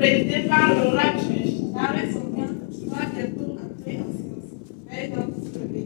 présidé par l'honorable juge, Darley Sondian, qui va bientôt entrer en séance. Veuillez donc vous lever.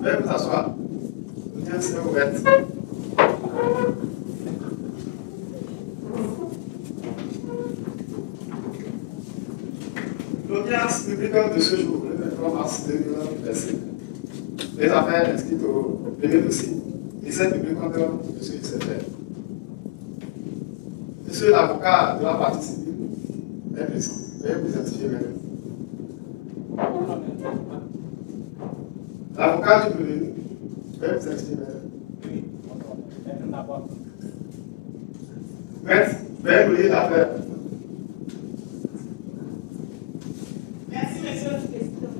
Veuillez vous asseoir. L'audience est ouverte. L'audience publique de ce jour, le 23 mars 2025. Les affaires inscrites au premier dossier. Et celle publique contre M. Youssef. Monsieur l'avocat de la partie civile est présent. Veuillez vous identifier, madame. L'avocat du prévenu, veuillez vous identifier, madame. Maître, veuillez vous lire l'affaire. Merci, Monsieur le Président.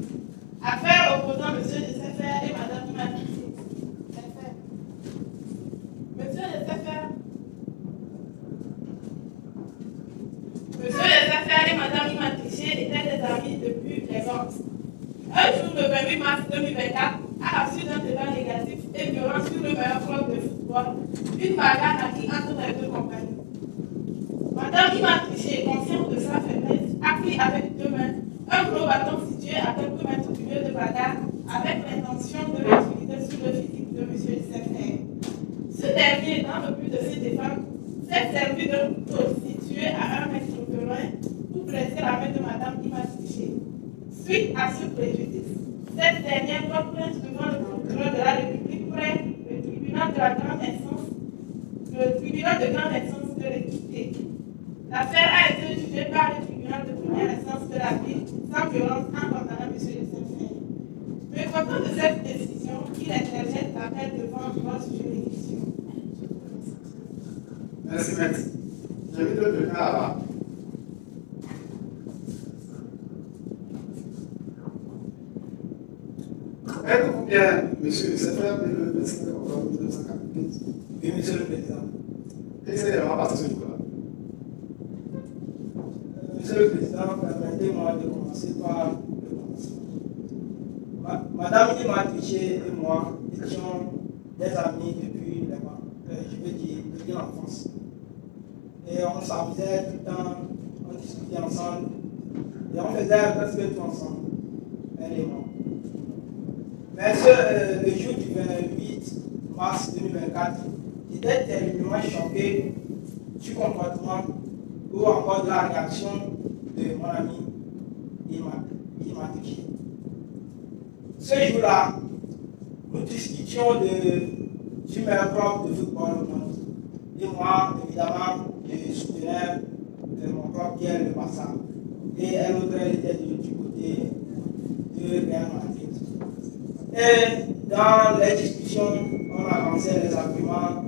Affaire opposant M. Youssef et Mme Imani. Monsieur Youssef, et Mme Imani étaient des amis depuis les ventes. Un jour, le 28 mars 2024, à la suite d'un débat négatif et violent sur le meilleur club de football, une bagarre naquit entre les deux compagnies. Madame Imani, consciente de sa faiblesse, a pris avec deux mains un gros bâton situé à quelques mètres du lieu de bagarre avec l'intention de l'utiliser sur le physique de M. Youssef. Ce dernier, dans le but de se défendre, s'est servi d'un couteau situé à 1 mètre de loin pour blesser la main de Madame Imani. Suite à ce préjudice, cette dernière doit plainte devant le procureur de la République près le tribunal de la grande instance, le tribunal de grande instance de l'équité. L'affaire a été jugée par le tribunal de première instance de la ville sans violence en condamnant M. Youssef. Mécontent de cette décision, il interjette l'appel devant votre juridiction. Merci, maître. J'invite le président là-bas. Êtes-vous bien, monsieur Youssef, le 25 octobre 1995? Oui, monsieur le président. Quel s'est vraiment passé ce jour-là? Monsieur le président, permettez-moi de commencer par le commencement. Madame Imani et moi étions des amis depuis depuis l'enfance. Et on s'amusait tout le temps, on discutait ensemble, et on faisait presque tout ensemble, elle et moi. Mais le jour du 28 mars 2024, j'étais terriblement choqué du comportement ou encore de la réaction de mon ami Imani. Ce jour-là, nous discutions du meilleur club de football au monde. Et moi, évidemment, je soutenais mon club qui est le Barça. Et elle autre était du côté de Real Madrid. Et dans les discussions, on avançait les arguments,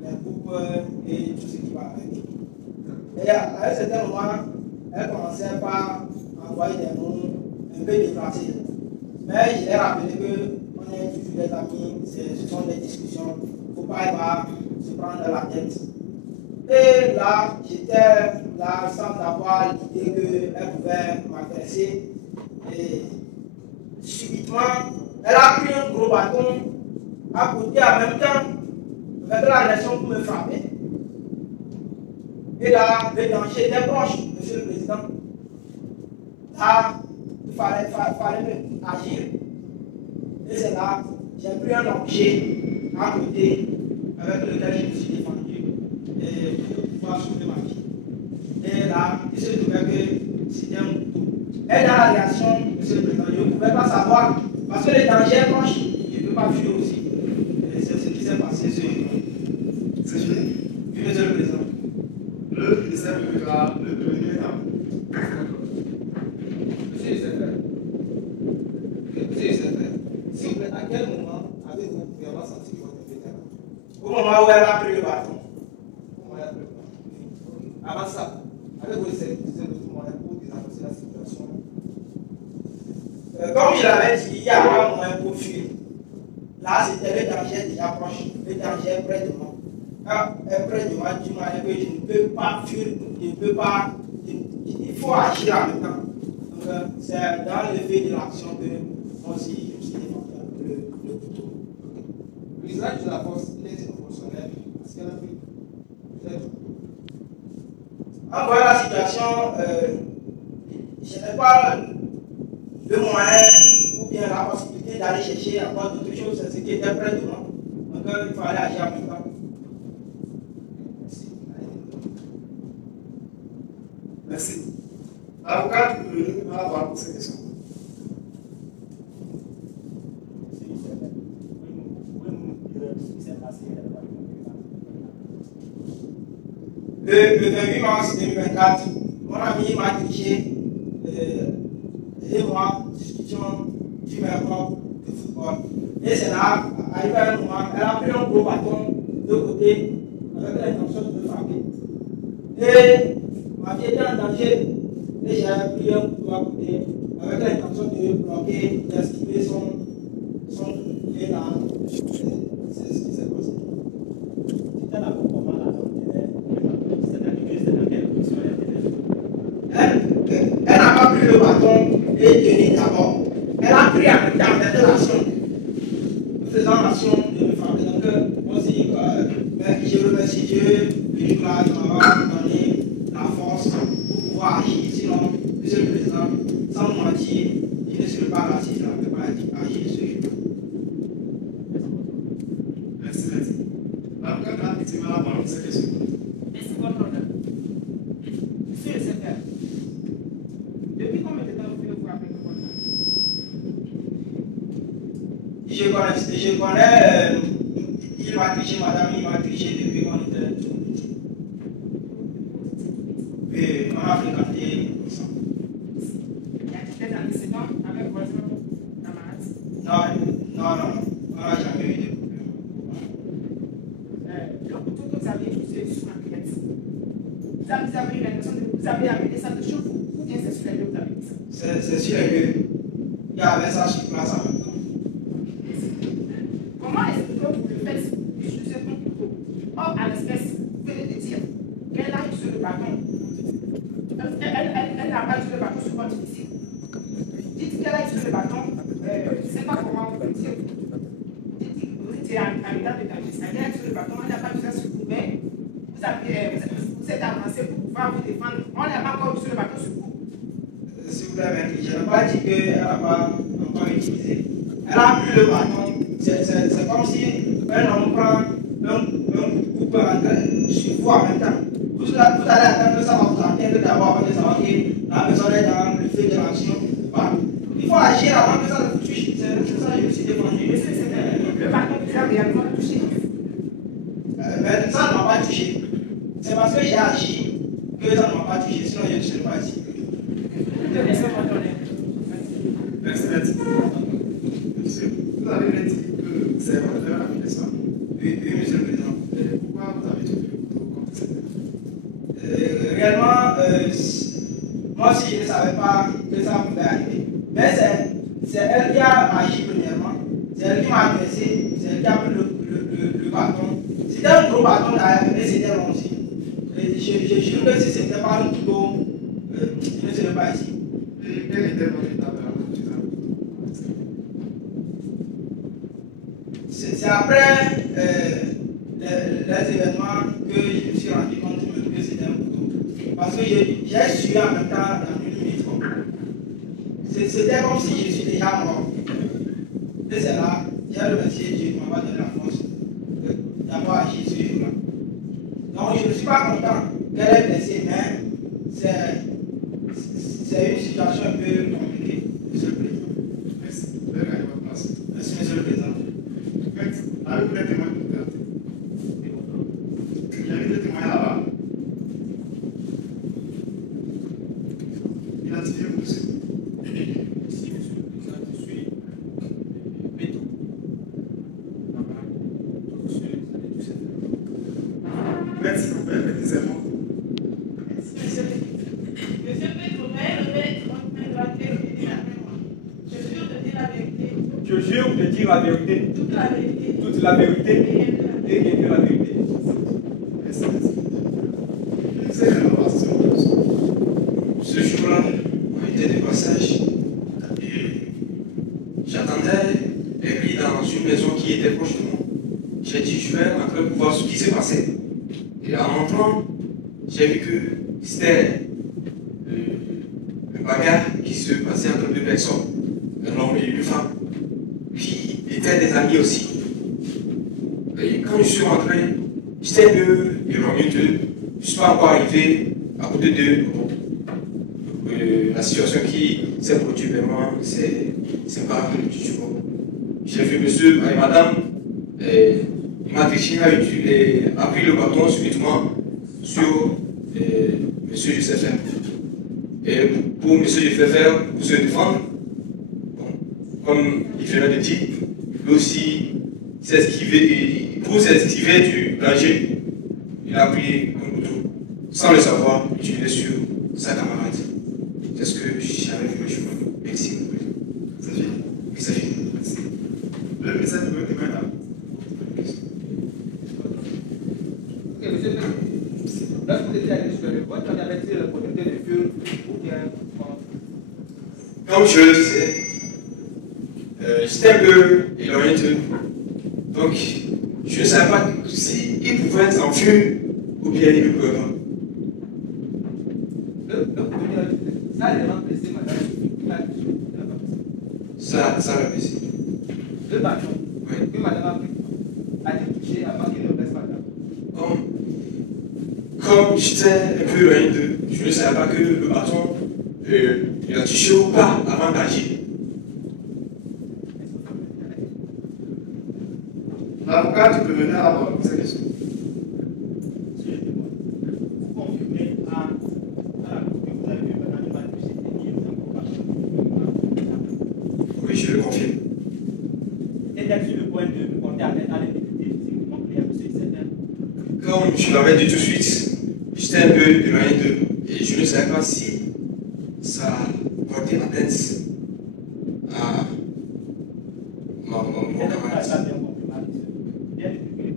les groupes et tout ce qui va avec. Et à un certain moment, elle commençait par envoyer des mots un peu déplacés. Mais je l'ai rappelé qu'on est toujours des amis, ce sont des discussions, il ne faut pas y avoir se prendre la tête. Et là, j'étais là sans avoir l'idée qu'elle pouvait m'agresser. Et subitement, elle a pris un gros bâton à côté en même temps, avec l'agression pour me frapper. Et là, le danger était proche, monsieur le président. Là, il fallait agir. Et c'est là, j'ai pris un objet à côté avec lequel je me suis défendu et pour pouvoir sauver ma vie. Et là, il se trouvait que c'était un couteau. Et dans la réaction, monsieur le président, je ne pouvais pas savoir, parce que le danger est proche, je ne peux pas fuir aussi. Et c'est ce qui s'est passé ce jour. C'est fini? Oui, monsieur le président. Le ministère public là, le prévenu est en Monsieur Youssef, s'il vous plaît, à quel moment avez-vous vraiment senti votre vétéran? Au moment où elle a pris le bâton. Avant ça, Avez-vous essayé d'utiliser l'autre moyen pour désamorcer la situation? Comme je l'avais dit, il y a un moyen pour fuir. Là, c'était le danger déjà proche. Le danger est près de moi. Quand est près de moi, du moins que je ne peux pas fuir, je ne peux pas. Il faut agir en même temps. Donc, c'est dans le fait de l'action que moi aussi, je me suis défendu avec le couteau. L'usage de la force, il est proportionnel. Est-ce qu'elle a pris? Peut-être. En voyant la situation, je n'ai pas le moyen ou bien la possibilité d'aller chercher encore d'autres choses, c'est ce qui était près de moi. Donc, il faut aller agir en même temps. Merci. Merci. L'avocat, nous va avoir pour cette question. Le 28 mars 2024, mon ami m'a dirigé et moi, discussion du meilleur de football. Et c'est là, arrivé à un moment, elle a pris un gros bâton de côté avec l'intention de me frapper. Et ma vie était en danger. Et j'ai pris un couteau à côté avec l'intention de bloquer, d'esquiver son pied là. C'est ce qui s'est passé. C'était la comment la Elle n'a pas pris le bâton et tenu d'abord. Elle a pris en même temps de l'action. Faisant l'action de me frapper. Donc, moi aussi, je remercie Dieu. Le jour-là, il m'a donné la force pour pouvoir agir. Sinon, Monsieur le Président, sans mentir, je ne serais pas là si je n'avais pas agi ce jour-là. Merci, merci. L'avocat a effectivement la parole pour cette question. Merci, votre honneur. Monsieur le secrétaire, depuis combien de temps vous pouvez vous rappeler de votre âge? Je connais, il m'a triché, madame, il m'a triché depuis qu'on était tout petit. Et on a fréquenté ensemble. Il y a peut-être un incident avec votre camarade? Non, on n'a jamais eu de problème. Le couteau que vous avez utilisé sur ma pièce, vous avez eu l'impression de vous avez amené ça de chez vous ou bien c'est sur les lieux que vous avez mis ça? C'est sur les lieux. Il y avait ça sur place en même temps. Comment est-ce que vous le faites utiliser ton couteau? Or, à l'espèce, vous venez de dire qu'elle a utilisé le bâton. Elle n'a pas utilisé le bâton sur votre ici. Dites qu'elle a utilisé le bâton, je ne sais pas comment vous le dire. Dites que vous étiez en état de danger. Elle a utilisé le bâton, elle n'a pas utilisé sur vous, mais vous êtes avancé pour pouvoir vous défendre. On n'a pas encore utilisé le bâton sur vous. S'il vous plaît, maître, je n'ai pas dit qu'elle n'a pas encore utilisé. Elle a pris le bâton. C'est comme si un homme prend un couteau sur vous en même temps. Vous allez attendre que ça va vous attendre d'abord avant de savoir que la personne est dans le fait de l'action ou pas. Il faut agir avant que ça vous touche. C'est ça que je me suis défendu. Monsieur le secrétaire, le bâton vous a réellement touché. Mais ça ne m'a pas touché. C'est parce que j'ai agi que ça ne m'a pas touché. Sinon, je ne serais pas ici. Merci, votre honneur. Merci, merci. Monsieur, vous avez dit que c'est votre heure avec ça. Oui, monsieur le Président. Pourquoi vous avez utilisé le couteau contre cette heure? Réellement, moi aussi je ne savais pas que ça pouvait arriver. Mais c'est elle qui a agi premièrement. C'est elle qui m'a agressé. C'est elle qui a pris le bâton. C'était un gros bâton derrière, mais c'était long aussi. Je jure que si ce n'était pas un couteau, je ne serais pas ici. Et quel était votre état de la C'est après les événements que je me suis rendu compte que c'était un couteau. Parce que j'ai suivi en même temps dans une minute. C'était comme si je suis déjà mort. Et c'est là, j'ai remercié Dieu qui m'a donné la force d'avoir agi ce jour-là. Donc je ne suis pas content qu'elle ait blessé, mais c'est une situation un peu compliquée, Monsieur le Président. Merci. Vous pouvez gagner votre place. Merci, Monsieur le Président. Avez-vous des témoins de liberté? Il y avait des témoins là-bas. Identifiez-vous, monsieur. Ici, monsieur le Président, je suis Béto. Merci, vous pouvez répéter ces mots. Merci, monsieur le secrétaire. la vérité, toute la vérité, toute la vérité et rien que la vérité. Ce jour-là, on était de passage et j'attendais lui dans une maison qui était proche de moi. J'ai dit, je vais rentrer pour voir ce qui s'est passé. Et en entrant, j'ai vu que c'était une bagarre qui se passait entre deux personnes, un homme et une femme, qui étaient des amis aussi. Et quand je suis rentré, j'étais un peu éloigné d'eux. Je ne suis pas encore arrivé à côté d'eux. La situation qui s'est produite vraiment, c'est pas du tout bon. J'ai vu monsieur et madame, il m'a triché, a pris le bâton subitement sur monsieur Joseph. Et pour monsieur Joseph, pour se défendre, bon, comme il venait de dire, lui aussi s'esquiver, pour s'esquiver du danger, il a pris un couteau, sans le savoir, il tiré sur sa camarade. C'est ce que j'avais vu le chemin. Merci. Ça fait. Oui, ça fait. Merci. Le message de votre témoin là. Ok, monsieur le président. Lorsque vous étiez allé sur le vote, on avait tiré le protecteur de feu ou bien. Comme je le disais, j'étais un peu éloigné d'eux. Donc, je ne savais pas s'ils pouvaient s'enfuir ou bien ils ne pouvaient pas. Ça a vraiment blessé madame. Ça l'a blessé. Le bâton Oui. que madame a été touché avant qu'il ne blesse madame. Comme j'étais un peu éloigné d'eux, je ne savais pas que le bâton il a touché ou pas avant d'agir. L'avocat, tu peux venir à la poser question. Vous confirmez à la cour que vous avez vu madame Mathieu s'éteindre en Oui, je le confirme. était sur le point de porter atteinte à l'intégrité physique de mon client, M. Isabelle. Comme je l'avais dit tout de suite, j'étais un peu éloigné d'eux et je ne savais pas si ça portait atteinte à mon camarade. Bien expliqué.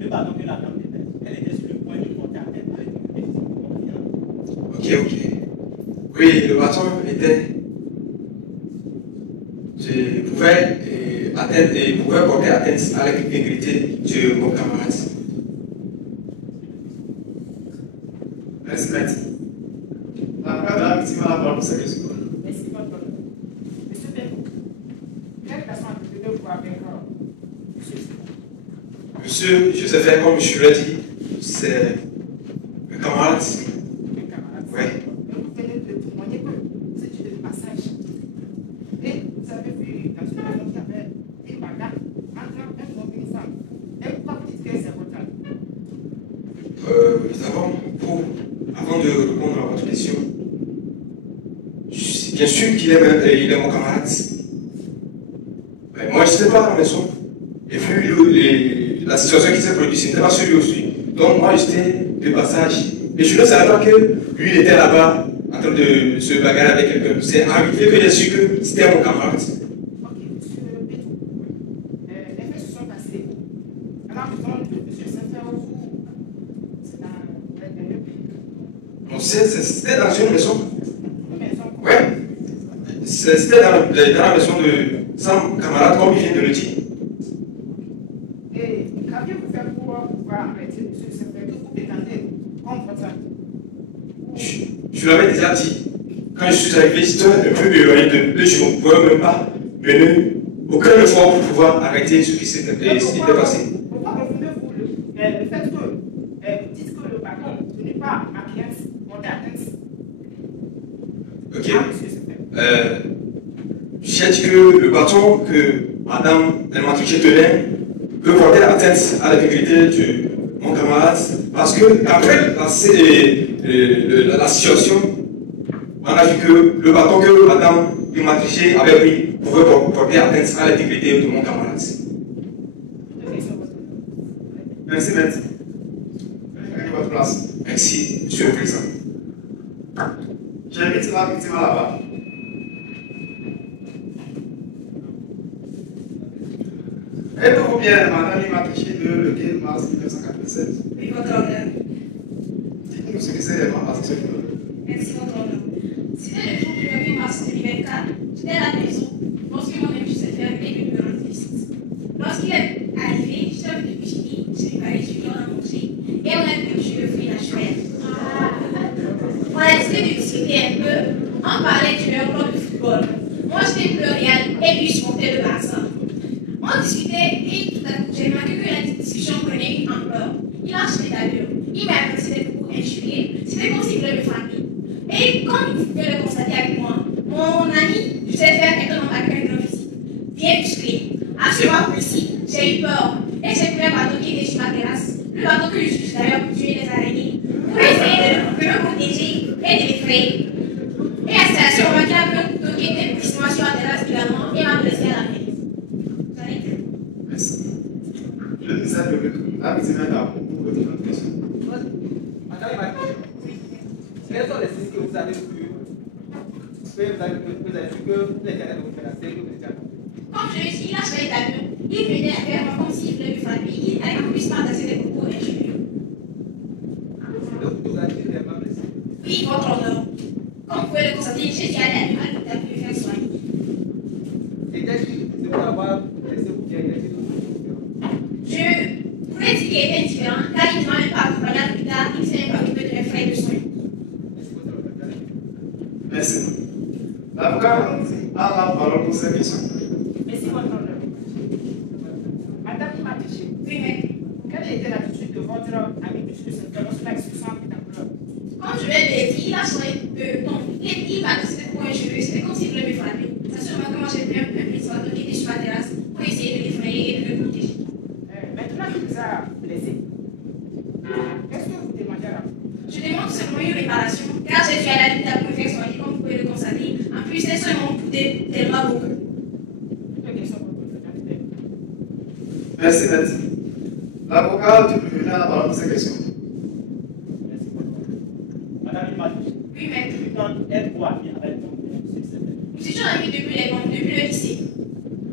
Le bâton que la dame était, elle était sur le point de porter atteinte à l'intégrité physique de mon client. Ok. Oui, le bâton était. Je pouvais porter atteinte à l'intégrité de mon camarade. Merci, maître. L'avocat de la victime a la parole pour sa question. Merci, votre honneur. Monsieur Benko, quelle personne a vous avec monsieur Simon? Monsieur Joseph, comme je l'ai dit, c'est un camarade. Un camarade. Oui. Vous venez de témoigner que vous étiez de passage. Et vous avez vu dans une maison qui avait une bagarre entre un homme et une femme. Et pourquoi vous dites que c'est votre ami? Avant de répondre à votre question, bien sûr qu'il est mon camarade. Mais moi, je n'étais pas à la maison. Et vu la situation qui s'est produite, ce n'était pas celui aussi. Donc moi, j'étais de passage. Et je ne savais pas que lui, il était là-bas en train de se bagarrer avec quelqu'un. C'est arrivé que j'ai su que c'était mon camarade. Ok, monsieur Bétou. Les faits se sont passés à la maison de monsieur Saint-Ferro. C'est dans le dernier pays. Non, c'était dans une maison. Une maison. Oui. C'était dans la maison de son camarade, comme il vient de le dire. Et qu'aviez-vous fait pour pouvoir arrêter monsieur Saint-Ferro? Vous prétendez comme votre ami. Je l'avais déjà dit. Quand je suis arrivé, j'étais un peu éloigné de eux. Je ne pouvais même pas mener aucun effort pour pouvoir arrêter ce qui s'était passé. Pourquoi confondez-vous le fait que vous dites que le bâton tenu par ma cliente portait atteinte Ok. à monsieur Saint-Ferro? J'ai dit que le bâton que madame Elmatriché tenait peut porter atteinte à l'intégrité de mon camarade parce que après la situation, on a vu que le bâton que madame Elmatriché avait pris pouvait porter atteinte à l'intégrité de mon camarade. Merci, maître. Prenez votre place. Merci, monsieur le président. J'invite la victime à la barre. bien madame il m'a triché lequel mars 1996? Oui, votre honneur. Dites-nous ce que c'est vraiment passé ce jour. Merci, votre honneur. C'était le jour du 1er mars 2024. J'étais à la maison lorsque mon ami s'est fait et venu me rendre visite. Lorsqu'il est arrivé, j'étais venu de Chili, j'ai préparé du riz, on a mangé et on a bu du jus de fruits naturels. On a décidé de discuter un peu. On parlait du meilleur club de football. Moi, j'étais le Real et lui, je montais le Barça. On discutait et tout à coup, j'ai remarqué que la discussion prenait une ampleur. Il a acheté d'allure. Il m'a adressé des propos injuriés. C'était comme s'il voulait me frapper. Et comme vous pouvez le constater avec moi, mon ami Joseph est un homme avec un grand physique, bien musclé. À ce moment précis, j'ai eu peur et j'ai pris un bateau qui était sur ma terrasse. Le bateau que j'utilise d'ailleurs pour tuer les araignées, pour essayer de me protéger et de l'effrayer. Et à ce moment, il a pris un couteau qui était puissant sur la terrasse également et m'a blessé à la tête. Merci. Le ministère public a besoin d'amour pour votre question. Madame Marie, quels sont les signes que vous avez vus? Vous avez vu que les gars de vous menacer, que vous étiez accompagné? Comme je l'ai dit, il a changé d'allure. Il venait vers moi comme s'il voulait me frapper. Il avait en plus m'adresser des propos injurieux. Le couteau vous a-t-il vraiment blessé? Oui, votre honneur. Comme vous pouvez le constater, j'ai dit à l'animal pour me faire soigner. Était-il de vous avoir blessé ou bien était-il de vous? Je pourrais dire qu'il était indifférent, car il ne m'a même pas accompagné à l'hôpital, il ne s'est même pas occupé de mes frais de soins. Merci. L'avocat a la parole pour cette question. Merci, votre honneur. Madame Matiché, Oui, mais quelle était l'attitude de votre ami M. de Saint-Pierre lorsque la discussion a pris d'ampleur? comme je l'ai dit, il a changé de ton. Il m'a dit c'était pour injurieux, c'était comme s'il voulait me frapper. C'est seulement que moi j'ai pris un petit bateau qui était sur ma terrasse pour essayer de l'effrayer et de me protéger. Maintenant qu'il vous a blessé, qu'est-ce que vous demandez à la cour? Je demande seulement une réparation, car j'ai dû aller à l'hôpital pour me faire soigner, comme vous pouvez le constater. En plus, c'est seulement pour des bras beaucoup. Toutes les questions pour votre capitaine. Merci, maître. L'avocat du prévenu a la parole pour cette question. Merci beaucoup. Madame Imadi, Oui, maître. quand êtes-vous amie avec mon succès? Nous étions amis depuis le lycée.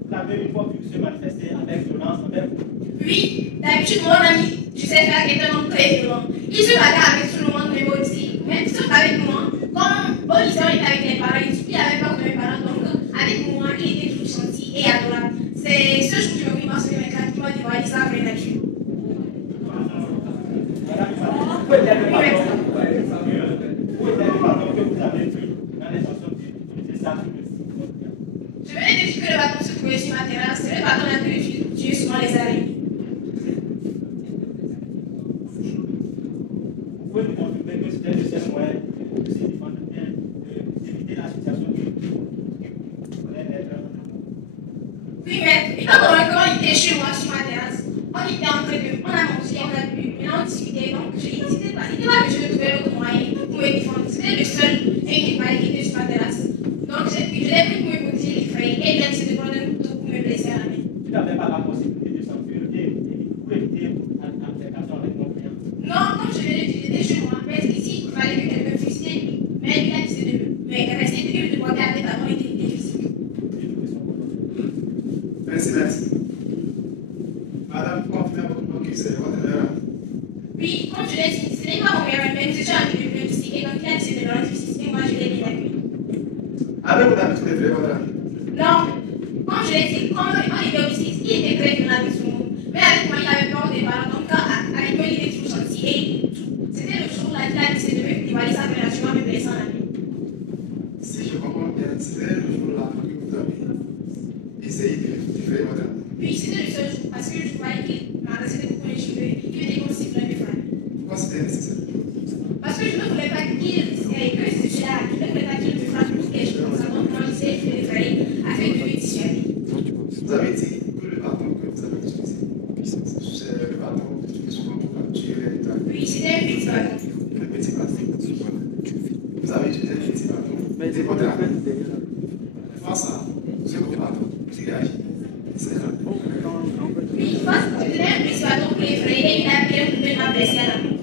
Vous avez une fois pu se manifester avec violence envers vous? Oui, d'habitude, mon ami, je sais faire est un homme très violent. Il se bagarre avec tout le monde, même au lycée. Même sauf avec moi, comme au lycée, on était avec les parents, il n'avait pas de mes parents, donc avec moi, il était toujours gentil et adorable. C'est ce jour du 8 mars 2024 qui m'a dévoilé sa vraie nature. Madame Imadi, où était le bâton que vous avez pris dans l'intention d'utiliser ça sur le site? Je venais de dire que le bâton se trouvait sur ma terrasse, c'est le bâton là que j'utilise pour tuer souvent les araignées. Vous pouvez nous confirmer que c'était le seul moyen de se défendre bien, d'éviter la situation qui pourrait être. Oui, mais étant donné qu'on était chez moi, sur ma terrasse, on était en train de. On a mangé, on a bu, maintenant on discutait, donc il n'était pas que je trouvais l'autre moyen pour me défendre. C'était le seul et unique moyen qui était sur ma terrasse. Donc je l'ai pris pour me protéger les frais et il a décidé de prendre un couteau pour me blesser à la main. Tu n'avais pas la possibilité de s'enfuir pour éviter une altercation avec mon client. Non, comme je l'ai dit, j'étais chez moi, mais ici, il fallait que quelqu'un fût lui. Mais il a décidé de rester de me regarder avant l'intégrité physique. Merci, merci. Madame, confirmez votre nom qui c'est votre meilleur ami. Oui, comme je l'ai dit, ce n'est pas mon meilleur ami, mais nous étions amis depuis le lycée et donc il a décidé de me rendre visite et moi je l'ai bien accueilli. Avez-vous l'habitude de faire votre ami? Non, comme je l'ai dit, quand on était au lycée, il était très violent avec tout le monde. Mais avec moi, il avait peur des parents, donc avec moi, il était toujours gentil et tout. C'était le jour là qu'il a décidé de me dévoiler sa vraie nature en me blessant la nuit. Si je comprends bien, c'était le jour-là que vous avez essayé de faire votre ami. Oui, c'était le seul jour parce que je voyais qu'il m'adressait des propos injurieux, qu'il était comme s'il voulait me frapper. Pourquoi c'était nécessaire? Parce que je ne voulais pas qu'il je ne voulais pas qu'il me frappe pour quelque chose comme ça. Donc moi, j'essayais de le faire afin de me dissuader. Vous avez dit que le bâton que vous avez utilisé, c'est le bâton que vous utilisez souvent pour tuer les étoiles. Oui, c'était un petit bâton. Le petit bâton. Vous avez utilisé le petit bâton. C'est votre ami. Face à ce gros bâton, vous réagissez. C'est ça. Oui, je tenais un petit bâton pour l'effrayer et il a bien m'a blessé à la main.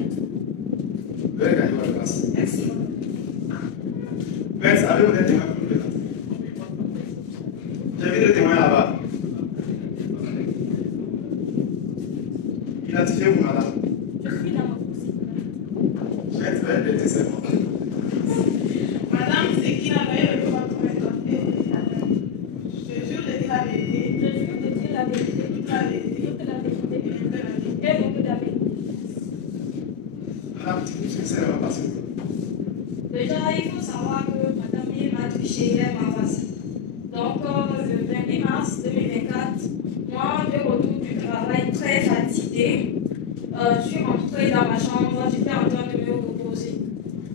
Veuillez gagner votre place. Merci. Maître, avez-vous des témoins pour nous présenter? J'ai vu des témoins là-bas. vais prêter serment. Madame, c'est qui n'a pas eu le droit de mettre en tête? Je jure de dire la vérité. Je jure de dire la vérité. Toute la vérité. Toute la vérité. Et un peu la vérité. Et beaucoup la vérité. Madame, c'est la passion. Déjà, il faut savoir que Madame m'a touché ma voisine. Donc, le 28 mars 2024, moi, de retour du travail très fatiguée, je suis rentrée dans ma chambre, j'étais en train de me reposer.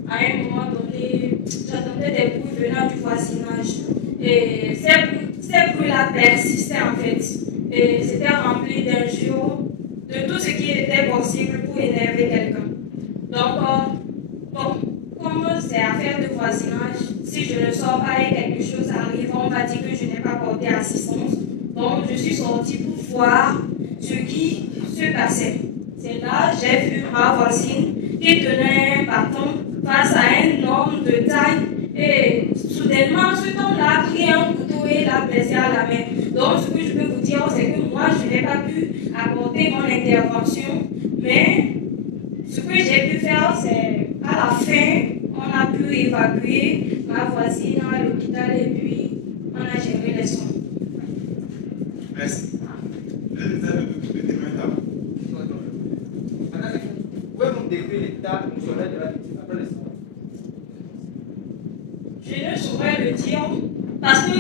À un moment donné, j'entendais des bruits venant du voisinage. Et ces bruits-là persistaient en fait. Et c'était rempli d'injures, de tout ce qui était possible pour énerver quelqu'un. Donc, bon, comme c'est affaire de voisinage, si je ne sors pas et quelque chose arrive, on va dire que je n'ai pas porté assistance. Donc, je suis sortie pour voir ce qui se passait. C'est là que j'ai vu ma voisine qui tenait un bâton face à un homme de taille. Et soudainement, cet homme-là a pris un couteau et l'a blessé à la main. Donc, ce que je peux vous dire, c'est que moi, je n'ai pas pu apporter mon intervention. Mais ce que j'ai pu faire, c'est à la fin, on a pu évacuer ma voisine à l'hôpital et puis on a géré les soins. Merci. Je vais vous témoin d'abord. Pouvez-vous me décrire l'état émotionnel de la victime après les soins? Je ne saurais le dire parce que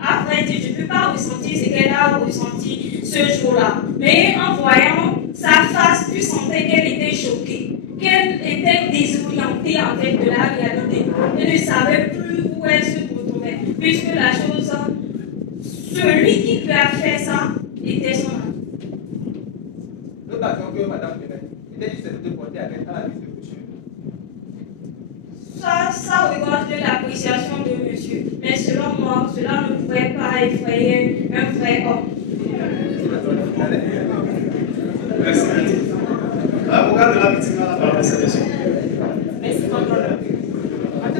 à vrai dire, je ne peux pas ressentir ce qu'elle a ressenti ce jour-là. Mais en voyant sa face, je sentais qu'elle était choquée, qu'elle était désorientée en fait de la réalité. Elle ne savait plus où elle se retrouvait, puisque la chose, celui qui lui a fait ça était son ami. L'autre action que Madame Benet était juste de porter à la visite de monsieur. Ça regarde de l'appréciation de monsieur. Mais selon moi, cela ne pouvait pas effrayer un vrai homme. Merci. L'avocat de la victime a la parole, c'est monsieur. Merci, contrôleur. Madame, à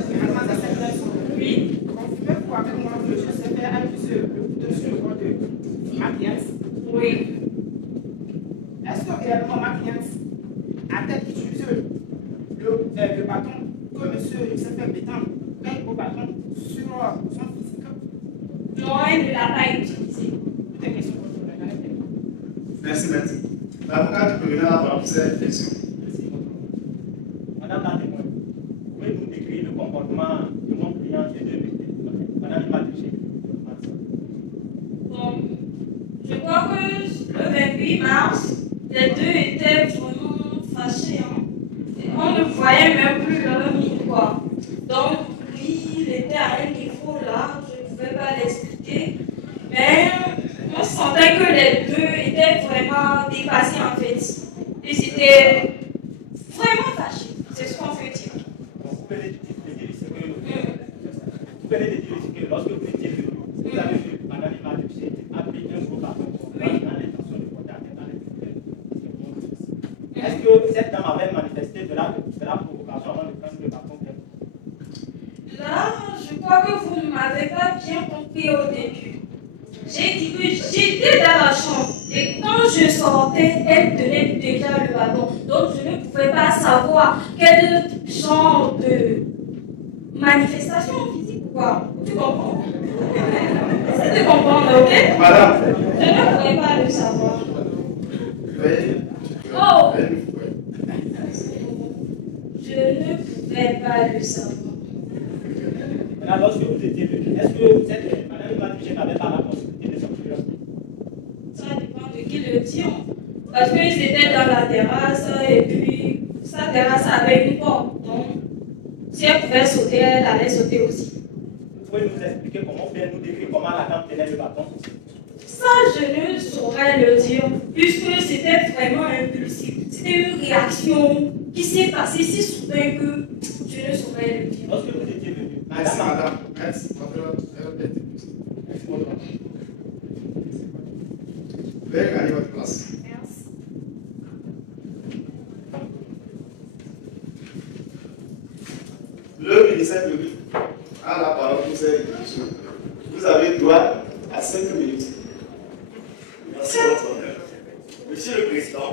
cette raison, Oui. confirmez-vous avec moi que monsieur s'est fait accuser le couteau sur le corps de ma cliente? Oui. Est-ce que réellement ma cliente a-t-elle utilisé le bâton que monsieur s'est fait pétendre, au bâton sur son physique? Non, elle ne l'a pas utilisé. Toutes les questions, contrôleur. Merci, maître. L'avocat du président a la parole pour cette question. Madame la témoin, pouvez-vous décrire le comportement de mon client et de Madame Matriché? Bon, je crois que le 28 mars, les deux étaient vraiment fâchés. Hein. On ne voyait même plus leur mine, quoi. Donc, lui, il était à un niveau là, je ne pouvais pas l'expliquer. Mais on sentait que les deux étaient vraiment dépassés en fait. Ils étaient vraiment fâchés. C'est ce qu'on peut dire. Vous venez de dire que lorsque vous étiez venu, vous avez vu Madame Matriché appeler un gros bâton dans l'intention de porter à terre dans les problèmes. Est-ce que cette dame avait manifesté de la provocation avant de prendre le bâton? Là, je crois que vous ne m'avez pas bien compris au début. J'ai dit que j'étais dans la chambre et quand je sortais, elle tenait déjà le bâton. Donc je ne pouvais pas savoir quel genre de manifestation physique ou quoi. Tu comprends? C'est de comprendre, ok? Madame. Je ne pouvais pas le savoir. Veuillez. Oh! Veuillez. Je ne pouvais pas le savoir. Maintenant, lorsque vous étiez venu, est-ce que cette Madame Matriché n'avait pas la possibilité de sortir? Ça dépend de qui le dit. Parce qu'ils étaient dans la terrasse et puis sa terrasse avait une porte. Donc, si elle pouvait sauter, elle allait sauter aussi. Vous pouvez nous expliquer comment, bien nous décrire comment la dame tenait le bâton? Ça, je ne saurais le dire, puisque c'était vraiment impulsif. C'était une réaction qui s'est passée si soudain que je ne saurais le dire. Lorsque vous étiez venu, Merci, madame. Merci. Merci, madame. Veuillez gagner votre place. Merci. Le ministère public a la parole pour cette question. Vous avez droit à 5 minutes. Merci, votre honneur. Monsieur le Président,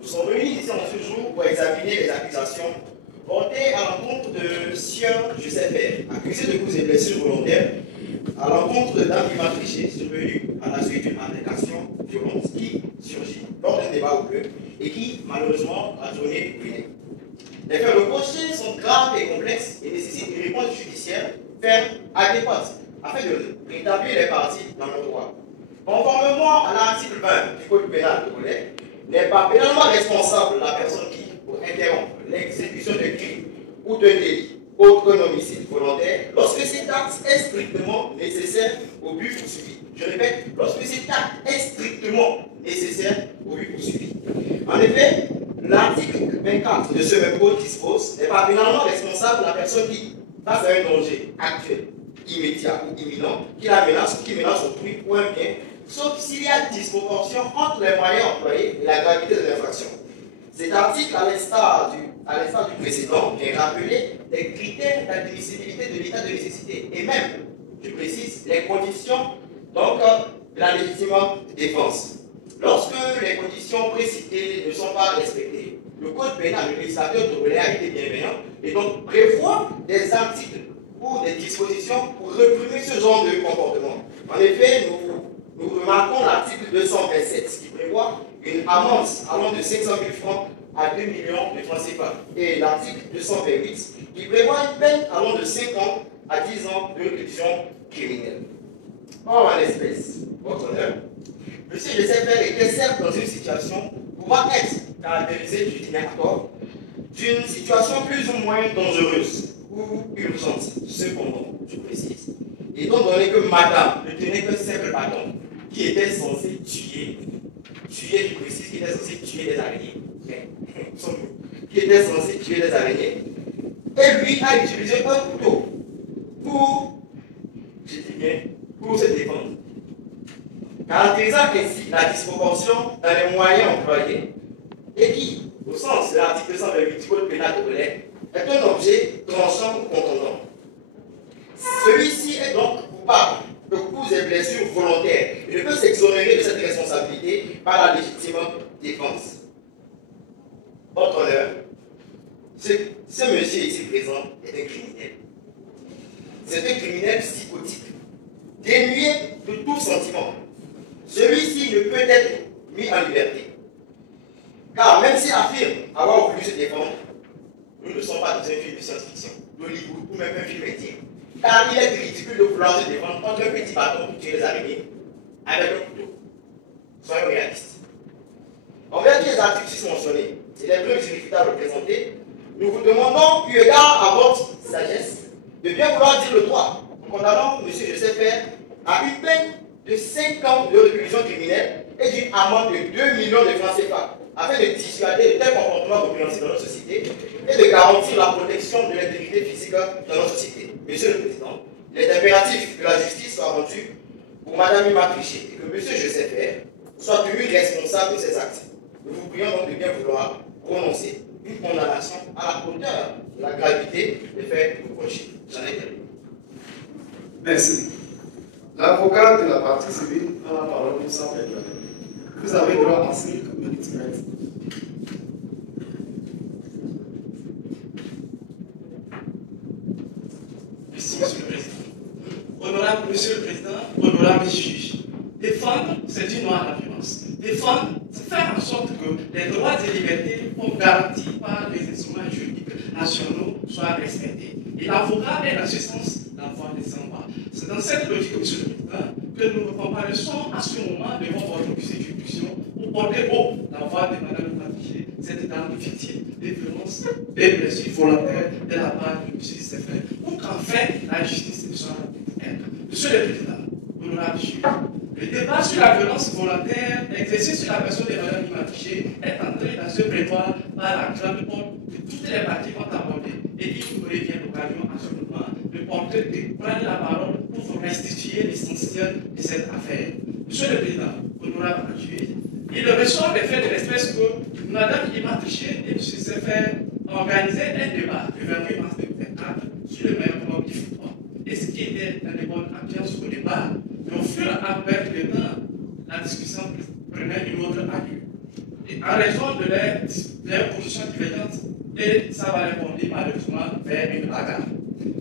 nous sommes réunis ici en ce jour pour examiner les accusations porté à l'encontre de Sieur Joseph R, accusé de coups et blessures volontaires, à l'encontre de Dame Ima Triché, survenue à la suite d'une altercation violente qui surgit lors d'un débat au bleu et qui, malheureusement, a tourné vinaigre. Les faits reprochés sont graves et complexes et nécessitent une réponse judiciaire ferme, adéquate, afin de rétablir les parties dans le droit. Conformément à l'article 20 du Code pénal congolais, n'est pas pénalement responsable la personne qui, pour interrompre l'exécution d'un crime ou d'un délit autre qu'un homicide volontaire, lorsque cet acte est strictement nécessaire au but poursuivi. Je répète, lorsque cet acte est strictement nécessaire au but poursuivi. En effet, l'article 24 de ce même code dispose n'est pas pénalement responsable la personne qui, face à un danger actuel, immédiat ou imminent, qui la menace ou qui menace autrui ou un bien, sauf s'il y a disproportion entre les moyens employés et la gravité de l'infraction. Cet article, à l'instar du précédent, vient rappeler les critères d'admissibilité de l'état de nécessité et même, je précise, les conditions donc, de la légitime défense. Lorsque les conditions précitées ne sont pas respectées, le code pénal, le législateur togolais a été bienveillant et donc prévoit des articles ou des dispositions pour réprimer ce genre de comportement. En effet, nous remarquons l'article 227 qui prévoit une amende allant de 500 000 francs à 2 millions de francs CFA et l'article 228 qui prévoit une peine allant de 5 ans à 10 ans de réclusion criminelle. Or, en l'espèce, votre honneur, M. Joseph R était certes dans une situation pouvant être caractérisée, je dis à tort, d'une situation plus ou moins dangereuse ou urgente, cependant, je précise. Étant donné que madame ne tenait qu'un simple bâton qui était censé tuer, je précise, qui était censé tuer des araignées, qui était censé tuer des araignées, et lui a utilisé un couteau pour, je dis bien, pour se défendre. Caractérisant ainsi la disproportion dans les moyens employés et qui, au sens de l'article 228 du Code pénal congolais, est un objet tranchant ou contondant. Celui-ci est donc coupable de coups et blessures volontaires et ne peut s'exonérer de cette responsabilité par la légitime défense. Votre honneur, ce monsieur ici présent est un criminel. C'est un criminel psychotique, dénué de tout sentiment. Celui-ci ne peut être mis en liberté. Car même s'il affirme avoir voulu se défendre, nous ne sommes pas dans un film de science-fiction, d'Hollywood ou même un film éthique. Car il est ridicule de vouloir se défendre contre un petit bâton pour tuer les araignées avec un couteau. Soyons réalistes. En vertu des articles ici mentionnés et les preuves irréfutables présentées, nous vous demandons, eu égard à votre sagesse, de bien vouloir dire le droit en condamnant M. Joseph R à une peine de 5 ans de réclusion criminelle et d'une amende de 2 millions de francs CFA, afin de dissuader de tels comportements répréhensibles dans notre société et de garantir la protection de l'intégrité physique dans notre société. Monsieur le Président, il est impératif que la justice soit rendue pour Mme Ima Triché et que M. Joseph R soit tenu responsable de ses actes. Nous vous prions donc de bien vouloir prononcer une condamnation à la hauteur de la gravité des faits reprochés. J'en ai terminé. Merci. L'avocat de la partie civile a la parole pour sa plaidoirie. Vous avez droit à 5 minutes. Merci, Monsieur le Président. Honorable Monsieur le Président, honorable juge, défendre, c'est dire non à la violence. Défendre, c'est faire en sorte que les droits et libertés garantis par les instruments juridiques nationaux soient respectés. Et l'avocat est dans ce sens la voie des sans-voix. C'est dans cette logique, Monsieur le Président, que nous comparaissons à ce moment devant votre juridiction pour porter haut la voix de Mme Patriché, cette dame victime des violences, des blessures volontaires de la part de M. Stéphane, pour qu'enfin la justice soit elle. Monsieur le Président, honorable juge, le débat sur la violence volontaire exercée sur la personne de Mme Patriché est entré dans ce prétoire par la grande porte que toutes les parties ont abordé et il nous revient l'occasion à ce moment de prendre la parole pour vous restituer l'essentiel de cette affaire. Monsieur le Président, honorable juge, il ressort des faits de l'espèce que Mme Ima Triché et M. Sefer ont organisé un débat le 28 mars 2024 sur le meilleur club du football. Et ce qui était dans les bonnes ambiances au débat, mais au fur et à mesure du temps, la discussion prenait une autre allure. Et en raison de leur position divergente, et ça va répondre malheureusement vers une bagarre.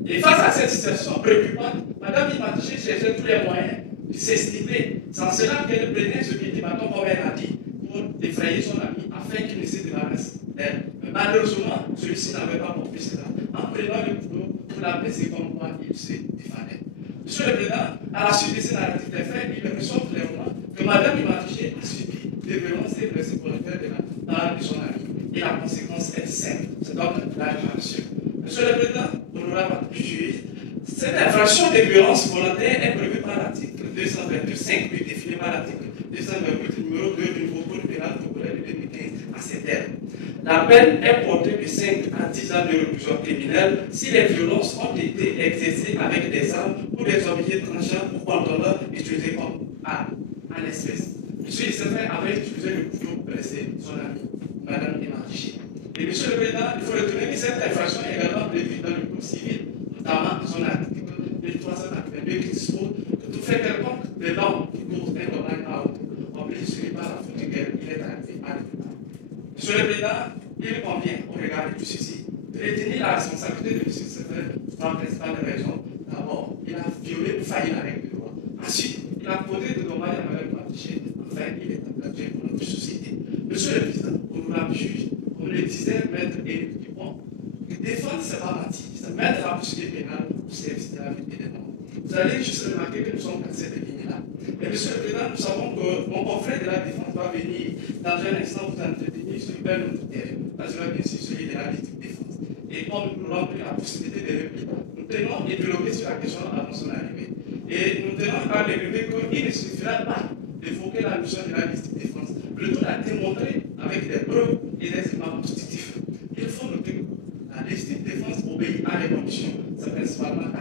Et face à cette situation préoccupante, Mme Imatiché cherchait tous les moyens de s'estimer. C'est en cela qu'elle prenait ce petit bâton comme elle a dit pour effrayer son ami afin qu'il ne se débarrasse d'elle. Mais malheureusement, celui-ci n'avait pas compris cela. En prenant le couteau pour la blesser comme moi, il se défendait. Monsieur le Président, à la suite de ces narratifs des faits, il ressort clairement que Mme Imatiché a subi des violences et blessures volontaires de la part de son ami. Et la conséquence est simple, c'est donc la réparation. Monsieur le Président, honorable juge, cette infraction de violence volontaire est prévue par l'article 222.5, puis définie par l'article 228 numéro 2 du nouveau code pénal populaire de 2015 à ces termes. La peine est portée de 5 à 10 ans de réclusion criminelle si les violences ont été exercées avec des armes ou des objets tranchants ou contondants utilisés comme armes, en l'espèce. Monsieur Issefin avait utilisé le couteau pour blesser son ami, Mme Imatiché. Et Monsieur le Président, il faut retenir que cette infraction est également prévue dans le Code civil, notamment son article 1382 qui dispose que tout fait quelconque de l'homme qui cause un dommage à autre oblige celui par la faute duquel il est arrivé à l'état. Monsieur le Président, il convient, au regard de tout ceci, de retenir la responsabilité de M. Issefin pour trois principales raisons. D'abord, il a violé ou failli la règle de loi. Ensuite, il a causé des dommages à Mme Imatiché. Enfin, il est un danger pour notre société. Monsieur le Président, honorable juge, comme le disait Maître Éric Dupont, que défendre c'est pas mentir, c'est mettre la procédure pénale au service de la vie et des morts. Vous allez juste remarquer que nous sommes dans cette ligne-là. Et Monsieur le Président, nous savons que mon confrère de la défense va venir dans un instant vous entretenir sur un autre terrain. Là, je vais bien sûr celui de la légitime défense. Et comme nous avons pris la possibilité de répliquer, nous tenons à épiloguer sur la question avant son arrivée. Et nous tenons à relever qu'il ne suffira pas d'évoquer la mission de la légitime défense, plutôt la démontrer avec des preuves et des éléments positifs. Il faut noter que la légitime défense obéit à des conditions, c'est principalement 4.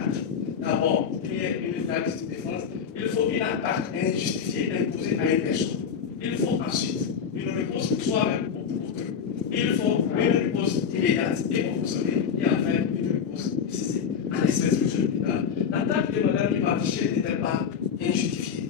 D'abord, pour qu'il y ait une légitime défense, il faut une attaque injustifiée imposée à une personne. Il faut ensuite une réponse pour soi-même ou pour autrui. Il faut une réponse immédiate et proportionnée, et enfin une réponse nécessaire. À l'espèce, Monsieur le Président, l'attaque de Mme Imatiché n'était pas injustifiée,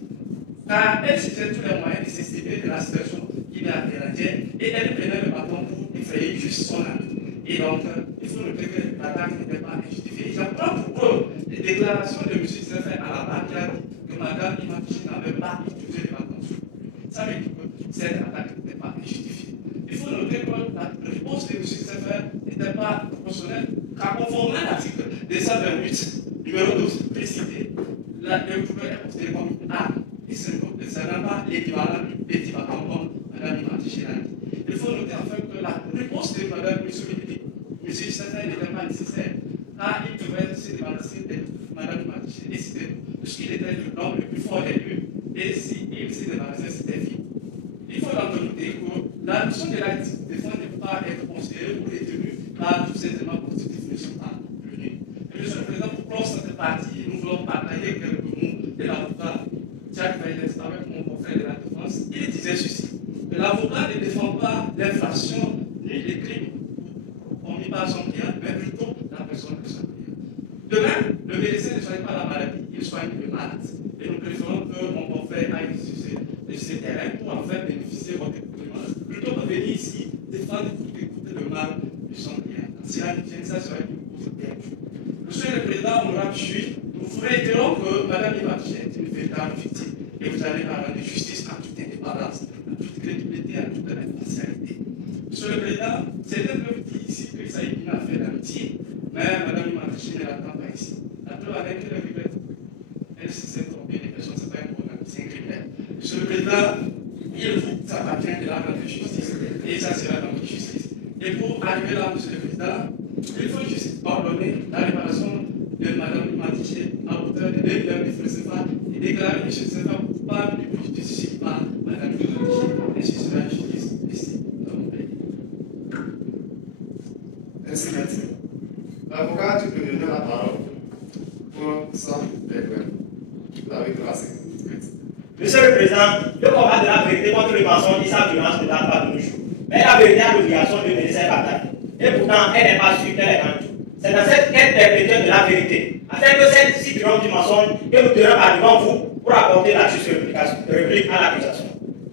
car elle citait tous les moyens de s'estimer de la situation qui lui amérindienne et elle prenait le bâton pour effrayer juste son ami. Et donc, il faut noter que l'attaque n'était pas injustifiée. J'apprends pour preuve les déclarations de M. Issefin à la barre qui a dit que Mme Imatiché n'avait pas utilisé le bâton sur lui. Ça veut dire que cette attaque n'était pas injustifiée. Il faut noter que la réponse de M. Issefin n'était pas proportionnelle, car conformément à l'article 228, numéro 12, précité, le coupeur est considéré comme une arme. Et ce n'est pas l'équivalent du petit bâton comme Mme Imatiché l'a dit. Il faut noter enfin que la réponse de Mme Issefin n'était pas nécessaire, car il devait se débarrasser de Mme Imatiché et c'était puisqu'il était l'homme le plus fort des deux, et s'il se débarrassait, c'était fini. Il faut donc noter que la mission de la défense ne peut pas être considérée ou retenue car tous ces éléments constitutifs ne sont pas venus. Et Monsieur le Président, pour clore cette partie, nous voulons partager quelques mots de l'avocat Jacques Vaillet avec mon confrère de la défense. Il disait ceci, que l'avocat ne défend pas l'infraction ni les crimes commis par son client, mais plutôt la personne de son client. De même, le médecin ne soigne pas la maladie, il soigne le malade. Et nous préférons que mon confrère aille sur ce terrain pour en faire bénéficier de votre écoutement, plutôt que de venir ici défendre pour écouter le mal de son client. Si la hygiène, ça serait une cause perdue. Monsieur le Président, honorable juge, nous vous réitérons que Mme Imatiché est une véritable victime et vous allez la rendre justice en toute indépendance, en toute crédibilité, en toute impartialité. Monsieur le Président, certains peuvent dire ici qu'il s'agit d'une affaire d'amitié, mais Mme Imatiché ne l'attend pas ici. La preuve avec elle regrette. Elle se sait tromper les personnes, ce n'est pas un problème, c'est un criminel. Monsieur le Président, il vous appartient de la rendre justice et ça sera donc justice. Et pour arriver là, Monsieur le Président, il faut juste ordonner la réparation de Mme Imatiché à hauteur de 2 millions de francs CFA et déclarer M. Issefin coupable du préjudice subi par Mme Imatiché. Ainsi sera la justice ici dans mon pays. Merci, maître. L'avocat, tu peux donner la parole pour ça, avec grâce. Monsieur le Président, le combat de la vérité contre le mensonge et sa violence ne date pas de nos jours. Mais la vérité a l'obligation de mener cette bataille. Et pourtant, elle n'est pas sûre qu'elle est grande. C'est dans cette quête perpétuelle de la vérité, afin que celle-ci triomphe du mensonge, que nous tenons par devant vous pour apporter la juste réplique à l'accusation.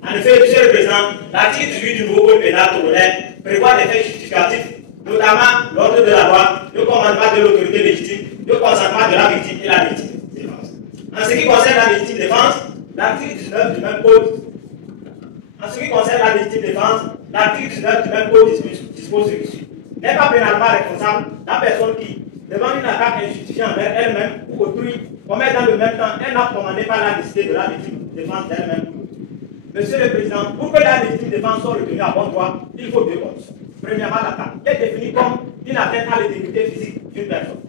En effet, Monsieur le Président, l'article 18 du nouveau code pénal togolais prévoit des faits justificatifs de notamment l'ordre de la loi, le commandement de l'autorité légitime, le consentement de la victime et la légitime défense. En ce qui concerne la légitime défense, l'article 19 du même code, dispose ceci. N'est pas pénalement responsable la personne qui, devant une attaque injustifiée envers elle-même ou autrui, commet dans le même temps un acte commandé par la nécessité de la légitime défense d'elle-même. Monsieur le Président, pour que la légitime défense soit retenue à bon droit, il faut deux conditions. Premièrement, l'attaque, qui est définie comme une atteinte à l'intégrité physique d'une personne.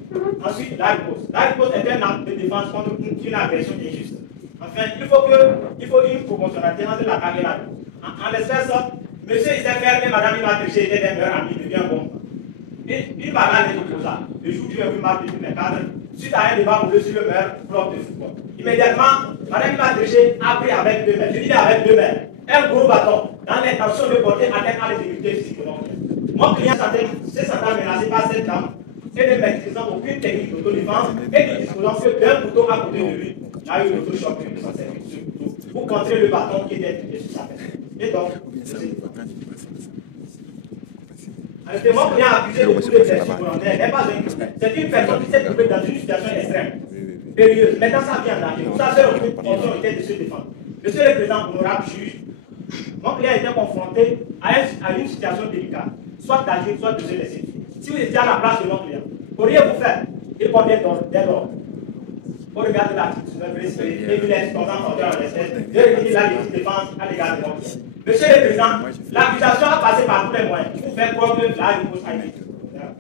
Ensuite, la riposte. La riposte est un acte de défense contre une agression injuste. Enfin, il faut une proportionnalité entre l'attaque et la riposte. En l'espèce, M. Issafer et Mme Ima Triché étaient des meilleurs amis de bien bon. Une bagarre est opposable le jour du 28 mars 2004 suite à un débat houleux sur le meilleur club de football. Immédiatement, Mme Ima Triché a pris avec deux mains, je dis avec deux mains, un gros bâton dans l'intention de porter atteinte à l'intégrité physique de mon client. Mon client s'est senti menacé par cette dame et ne maîtrisant aucune technique d'autodéfense et ne disposant que d'un couteau à côté de lui, il a eu l'autochoc de s'en servir de ce couteau pour contrer le bâton qui était sur sa tête. Et donc, mon client accusé de coup de blessure volontaire n'est pas un criminel. C'est une personne qui s'est trouvée dans une situation extrême, périlleuse. Maintenant, ça vient en danger. Pour sa seule option était de se défendre. Monsieur le Président, honorable juge, mon client était confronté à une situation délicate, soit d'agir, soit de se laisser tuer. Si vous étiez à la place de mon client, qu'auriez-vous fait? Il portait dès lors, au regard de l'article 19 et du laisse comme porteur en l'espèce, de réunir la légitime défense à l'égard de mon client. Monsieur le Président, l'accusation a passé par tous les moyens pour faire croire que la riposte a été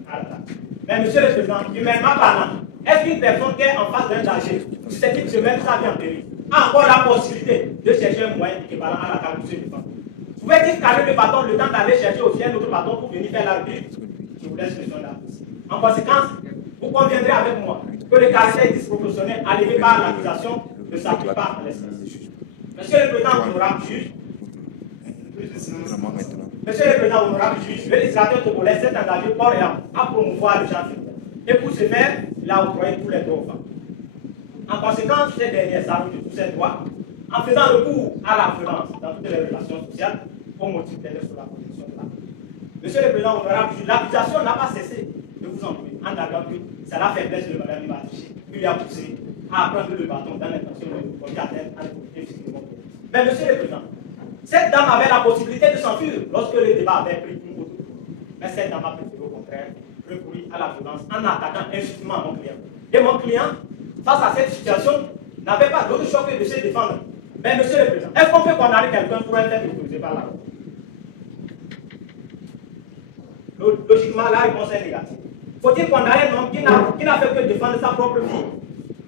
à l'attaque. Mais Monsieur le Président, humainement parlant, est-ce qu'une personne qui est en face d'un danger, susceptible de se mettre sa vie en péril, a encore la possibilité de chercher un moyen équivalent à l'attaque pour se défendre? Pouvait-il caler le bâton le temps d'aller chercher aussi un autre bâton pour venir faire la réplique? Je vous laisse le son là. En conséquence, vous conviendrez avec moi que le caractère disproportionné allégué par l'accusation ne s'applique pas à l'essence. Monsieur le Président, honorable juge, Monsieur le Président, honorable juge, le législateur togolais s'est engagé corps et âme à promouvoir le champ féminin. Et pour ce faire, il a octroyé tous les droits aux femmes. En conséquence, ces dernières s'arrogent de tous ces droits en faisant recours à la violence dans toutes les relations sociales au motif d'être sur la protection de la femme. Monsieur le Président, honorable juge, l'accusation n'a pas cessé de vous ennuyer en allant que c'est la faiblesse de Mme Ima Triché qui lui a poussé à prendre le bâton dans l'intention de porter atteinte à l'autorité physique de mon pays. Mais Monsieur le Président, cette dame avait la possibilité de s'enfuir lorsque le débat avait pris une autre tour. Mais cette dame a préféré au contraire recourir à la violence en attaquant injustement mon client. Et mon client, face à cette situation, n'avait pas d'autre choix que de se défendre. Mais Monsieur le Président, est-ce qu'on peut condamner quelqu'un pour un fait autorisé par la loi? Logiquement, la réponse est négative. Faut-il condamner un homme qui n'a fait que défendre sa propre vie?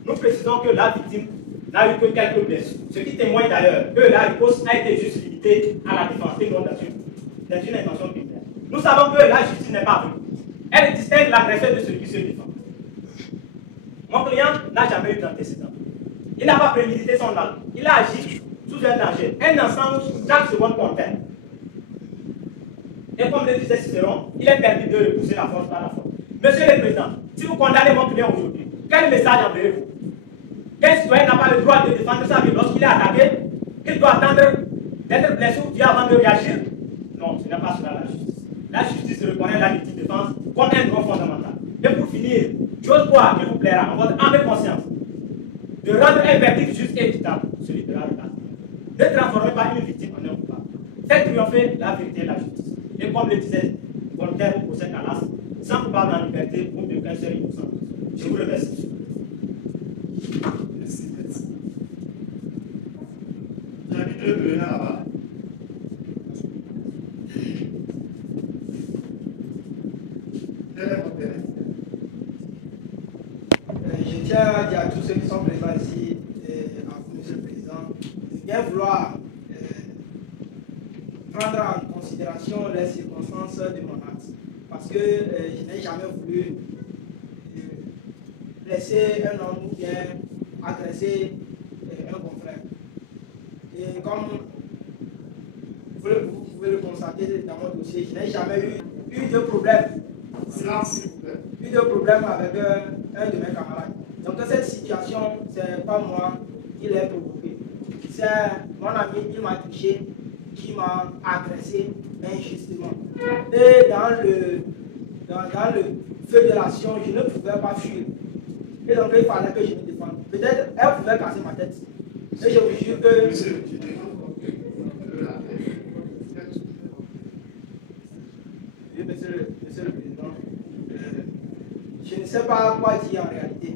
Nous précisons que la victime n'a eu que quelques blessures. Ce qui témoigne d'ailleurs que la riposte a été juste limitée à la défense et non dans une intention criminelle. Nous savons que la justice n'est pas venue. Elle distingue l'agresseur de celui qui se défend. Mon client n'a jamais eu d'antécédent. Il n'a pas prémédité son acte. Il a agi sous un danger. Un instant où chaque seconde comptait. Et comme le disait Cicéron, il est permis de repousser la force par la force. Monsieur le Président, si vous condamnez mon client aujourd'hui, quel message enverrez-vous? Quel citoyen n'a pas le droit de défendre sa vie lorsqu'il est attaqué? Il doit attendre d'être blessé ou tué avant de réagir? Non, ce n'est pas cela la justice. La justice reconnaît la légitime défense comme un droit fondamental. Et pour finir, j'ose croire qu'il vous plaira, en votre âme et conscience, de rendre un verdict juste et équitable, celui de la relation. Ne transformez pas une victime en un coupable. Faites triompher la vérité et la justice. Et comme le disait Voltaire au procès Calas, sans coupable en liberté pour de qu'un seul innocent. Je vous remercie. Merci. J'habite le Bénin là-bas. Je tiens à dire à tous ceux qui sont présents ici, et à vous, Monsieur le Président, de bien vouloir prendre en considération les circonstances de mon acte. Parce que je n'ai jamais voulu blesser un homme ou bien agresser un confrère. Et comme vous pouvez le constater dans mon dossier, je n'ai jamais eu de problème. Eu de problème avec un de mes camarades. Donc cette situation, ce n'est pas moi qui l'ai provoquée. C'est mon ami, il m'a touché, qui m'a agressé injustement. Et dans dans le feu de l'action, je ne pouvais pas fuir. Et donc, il fallait que je me défende. Peut-être, elle pouvait casser ma tête. Et je vous jure que... Monsieur, tu défends Oui, monsieur le Président. Je ne sais pas quoi dire en réalité.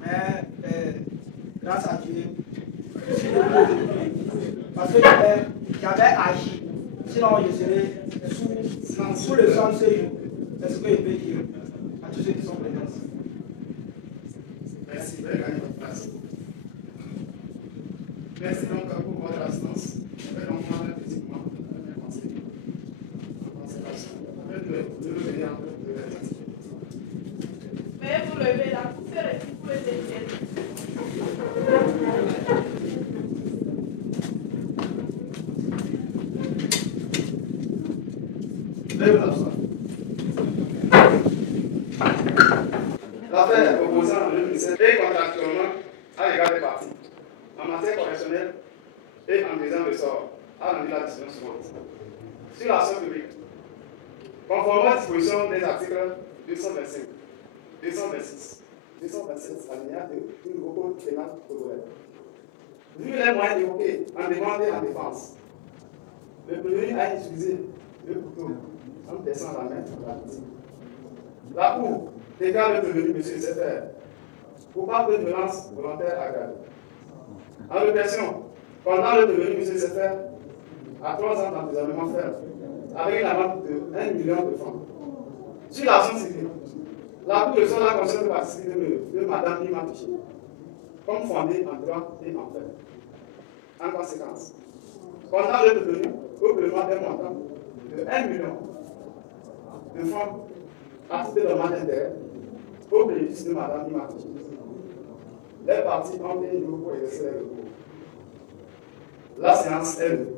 Mais, grâce à Dieu, je suis parce que j'avais agi. Sinon, je serais sous le sang de ce jour. C'est ce que je peux dire à tous ceux qui sont présents. Merci, vous allez gagner votre place. Merci donc pour votre assistance. Je vais donc prendre un petit moment en conséquence. Je vais venir en peu de l'intensité. Veuillez vous lever là pour faire les pour les défier. L'affaire opposant le ministère est contractuellement à l'égard des parties, en matière correctionnelle et en deuxième ressort, à l'année la décision suivante. Sur l'action publique, conformément aux dispositions des articles 225, 226, 227 alinéa 2 du nouveau code pénal togolais. Vu les moyens évoqués en demande et en défense, le prévenu a utilisé le couteau en baissant la main de la victime. La Cour déclare le prévenu, M. Sefer, coupable de violence volontaire aggravée. En répression, condamne le prévenu, M. Sefer, à 3 ans d'emprisonnement ferme, avec une amende de 1 million de francs. Sur l'action civile, la Cour reçoit la conscience de participer de Mme Lima Touché, comme fondée en droit et en fait. En conséquence, condamne le prévenu au paiement d'un montant de 1 million de francs à titre de dommage d'intérêt au bénéfice de Mme Lima Touché. Les parties ont été pour exercer les recours. La séance est levée.